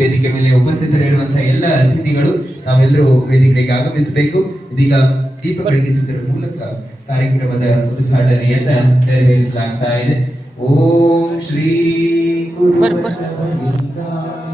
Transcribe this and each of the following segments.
ವೇದಿಕೆ ಮೇಲೆ ಉಪಸ್ಥಿತರಿರುವಂತಹ ಎಲ್ಲ ಅತಿಥಿಗಳು ನಾವೆಲ್ಲರೂ ವೇದಿಕೆಗೆ ಆಗಮಿಸಬೇಕು ಇದೀಗ ದೀಪ ಕಳುಹಿಸುವುದರ ಮೂಲಕ ಕಾರ್ಯಕ್ರಮದ ಉದ್ಘಾಟನೆಯನ್ನ ನೆರವೇರಿಸಲಾಗ್ತಾ ಇದೆ ಓಂ ಶ್ರೀ ಗುರು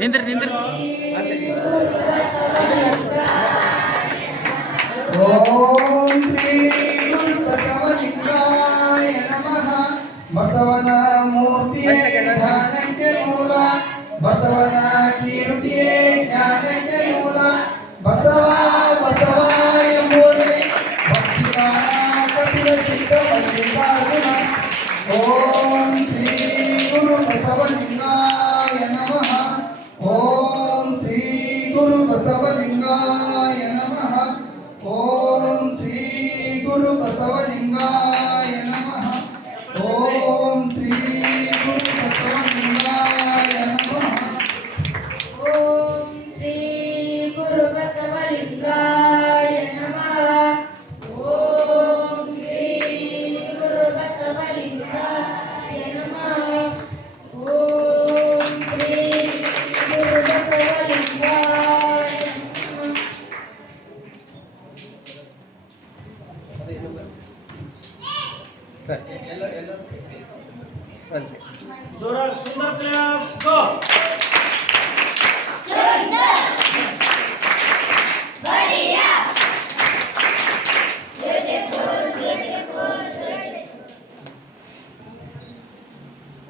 நிந்திர நிந்திர ஓம் ஸ்ரீ குரு பசவலிங்கா గురు బసవలింగాయ నమ ఓం శ్రీ గురు బసవలింగాయ ಸರಿ ಎಲ್ಲ ಪ್ಲೇಯರ್ಸ್ ಗೋ